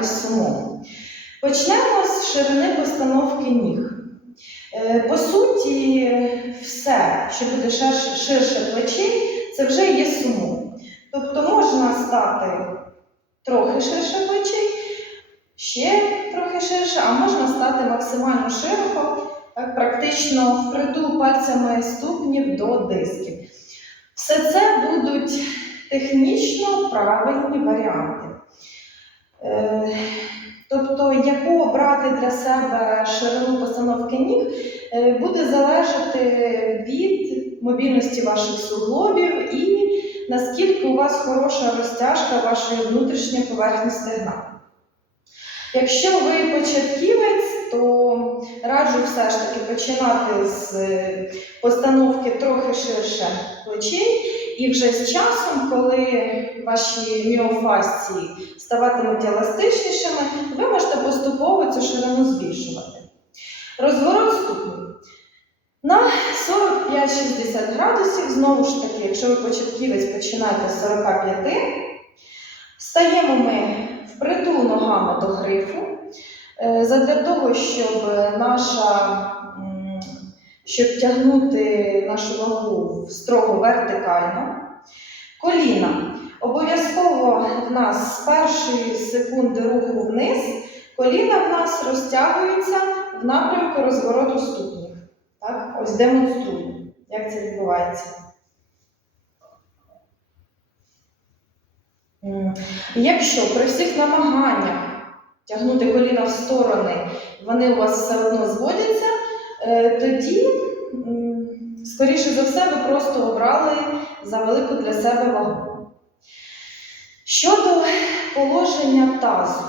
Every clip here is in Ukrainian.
із сумом. Почнемо з ширини постановки ніг. Е, По суті, все, що буде ширше плечей, це вже є сумо. Тобто можна стати трохи ширше плечей, ще трохи ширше, а можна стати максимально широко, так, практично впритул пальцями ступнів до дисків. Все це будуть технічно правильні варіанти. Е, Тобто, яку обрати для себе ширину постановки ніг, е, буде залежати від мобільності ваших суглобів і наскільки у вас хороша розтяжка вашої внутрішньої поверхні стегна. Якщо ви початківець, то раджу все ж таки починати з постановки трохи ширше плечей, і вже з часом, коли ваші міофасції ставатимуть еластичнішими, ви можете поступово цю ширину збільшувати. Розворот ступнів. На 45-60 градусів, знову ж таки, якщо ви початківець починаєте з 45, стаємо ми впритул ногами до грифу, е, задля того, щоб наша, щоб тягнути нашу ногу строго вертикально. Коліна. Обов'язково в нас з першої секунди руху вниз коліна в нас розтягуються в напрямку розвороту ступнів. Так? Ось демонструю, як це відбувається. Якщо при всіх намаганнях тягнути коліна в сторони, вони у вас все одно зводяться, тоді, скоріше за все, ви просто обрали за велику для себе вагу. Щодо положення тазу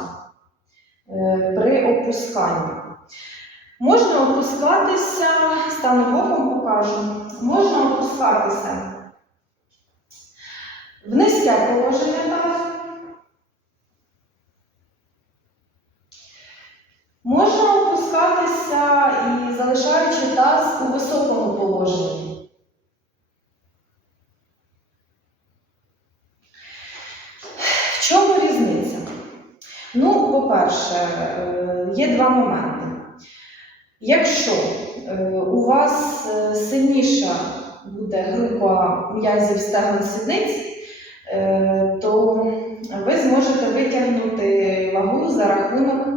е, при опусканні. Можна опускатися, стану боком покажу, можна опускатися в низьке положення тазу. Можна опускатися і залишаючи таз у високому положенні. В чому різниця? Ну, по-перше, е, є два моменти. Якщо е, у вас е, сильніша буде група м'язів стегон сідниць, то ви зможете витягнути вагу за рахунок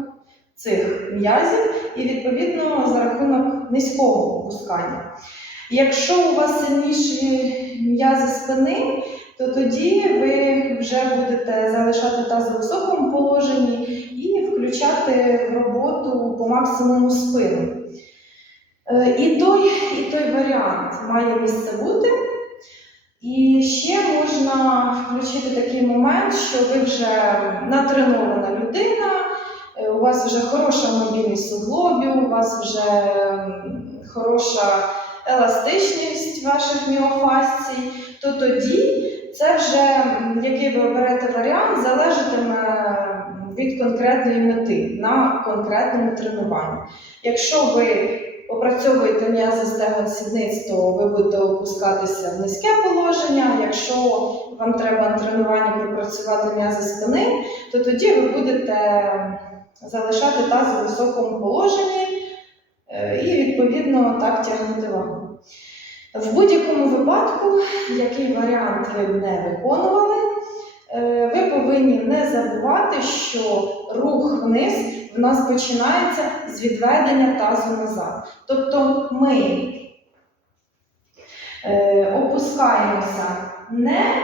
цих м'язів і, відповідно, за рахунок низького опускання. Якщо у вас сильніші м'язи спини, то тоді ви вже будете залишати таз у високому положенні включати в роботу по максимуму спину. Е, І той, і той варіант має місце бути. І ще можна включити такий момент, що ви вже натренована людина, е, у вас вже хороша мобільність суглобів, у вас вже хороша еластичність ваших міофасцій, то тоді це вже який ви оберете варіант, залежатиме від конкретної мети на конкретному тренуванні. Якщо ви опрацьовуєте м'язи стегон сідниць, то ви будете опускатися в низьке положення. Якщо вам треба на тренуванні пропрацювати м'язи спини, то тоді ви будете залишати таз у високому положенні е, і відповідно так тягнути вагу. В будь-якому випадку, який варіант ви не виконували, ви повинні не забувати, що рух вниз в нас починається з відведення тазу назад. Тобто ми е, опускаємося не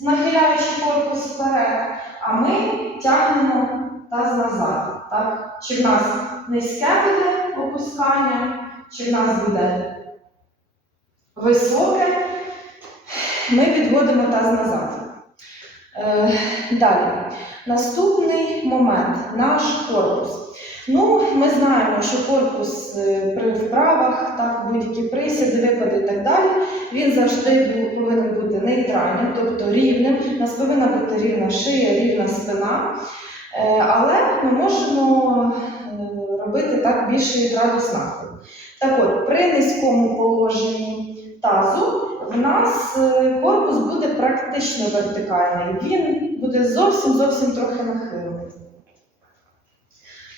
нахиляючи корпус вперед, а ми тягнемо таз назад. Так? Чи в нас низьке буде опускання, чи в нас буде високе, ми відводимо таз назад. Е, далі. Наступний момент наш корпус. Ну, ми знаємо, що корпус е, при вправах, так, будь-які присіди, випади і так далі, він завжди повинен бути нейтральним, тобто рівним. У нас повинна бути рівна шия, рівна спина. Е, Але ми можемо робити так більший градус нахилу. Так от, при низькому положенні тазу в нас е, корпус буде практично вертикальний. Він буде зовсім зовсім трохи нахилений.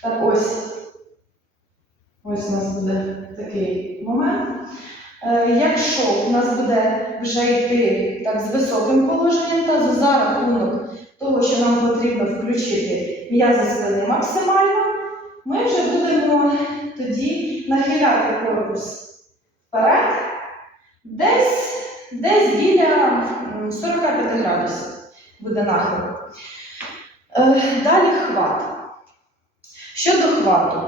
Так ось. Ось у нас буде такий момент. Е, Якщо у нас буде вже йти так з високим положенням тазу за рахунок того, що нам потрібно включити м'язи спини максимально, ми вже будемо тоді нахиляти корпус вперед, десь, десь біля 45 градусів буде нахил. Е, Далі хват. Щодо хвату,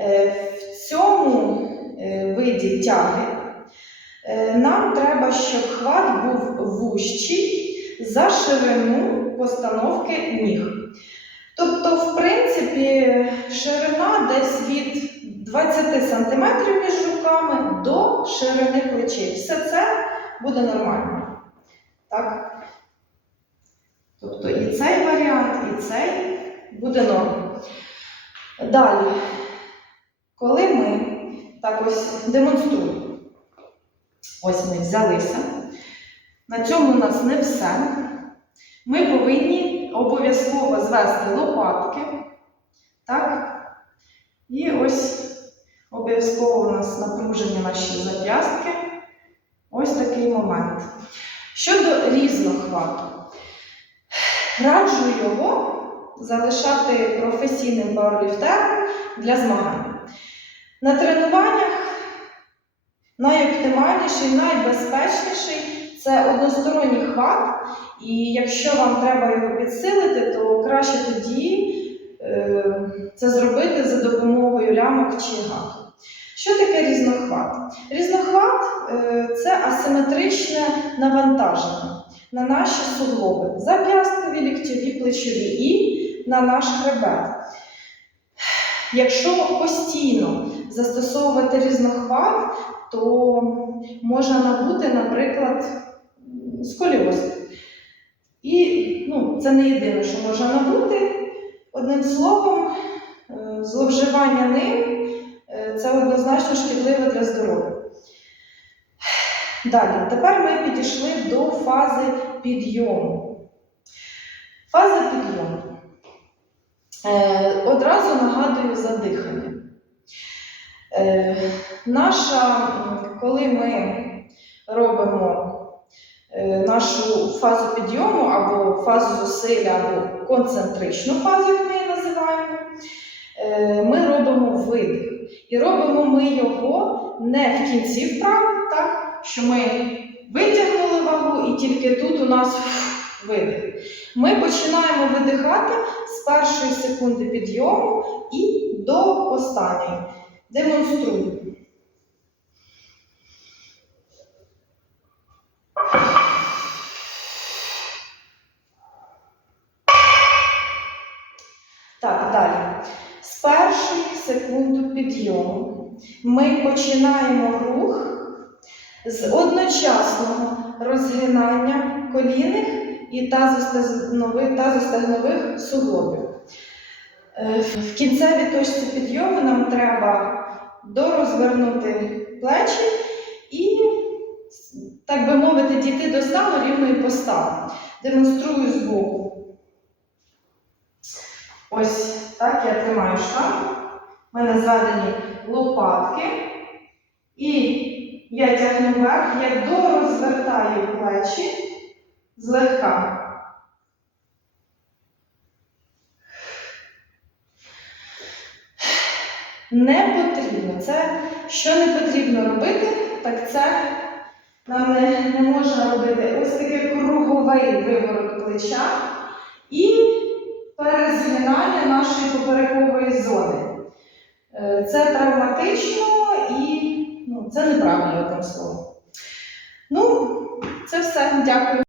е, в цьому е, виді тяги нам треба, щоб хват був вущий за ширину постановки ніг. Тобто, в принципі, ширина десь від 20 см між руками до ширини плечей. Все це буде нормально. Так? Тобто і цей варіант, і цей буде норм. Далі, коли ми так ось демонструємо, ось ми взялися, на цьому у нас не все. Ми повинні обов'язково звести лопатки. Так? І ось обов'язково у нас напружені наші зап'ястки. Такий момент. Щодо різнохвату, раджу його залишати професійним пауерліфтером для змагань. На тренуваннях найоптимальніший, найбезпечніший це односторонній хват. І якщо вам треба його підсилити, то краще тоді е, це зробити за допомогою лямок чи гак. Що таке різнохват? Різнохват е, це асиметричне навантаження на наші суглоби, зап'ясткові, ліктьові, плечові і на наш хребет. Якщо постійно застосовувати різнохват, то може набути, наприклад, сколіоз. І ну, це не єдине, що може набути. Одним словом, е, зловживання ним це однозначно шкідливо для здоров'я. Далі, тепер ми підійшли до фази підйому. Фаза підйому. Е, одразу нагадую за дихання. Е, наша, коли ми робимо е, нашу фазу підйому або фазу зусилля, або концентричну фазу, як ми її називаємо, ми робимо видих. І робимо ми його не в кінці вправи, так, що ми витягнули вагу і тільки тут у нас видих. Ми починаємо видихати з першої секунди підйому і до останньої. Демонструю. Секунди підйому ми починаємо рух з одночасного розгинання колінних і тазостегнових суглобів. Е, В кінцевій точці підйому нам треба дорозвернути плечі і, так би мовити, дійти до стану рівної постави. Демонструю збоку. Ось так я тримаю штангу. У мене зведені лопатки. І я тягну вверх, я дорозвертаю плечі злегка. Не потрібно. Це що не потрібно робити, так це нам не, не можна робити ось таке круговий виворот плеча і перезгинання нашої поперекової зони. Е, Це травматично і ну, це неправильно одним словом. Ну, це все. Дякую.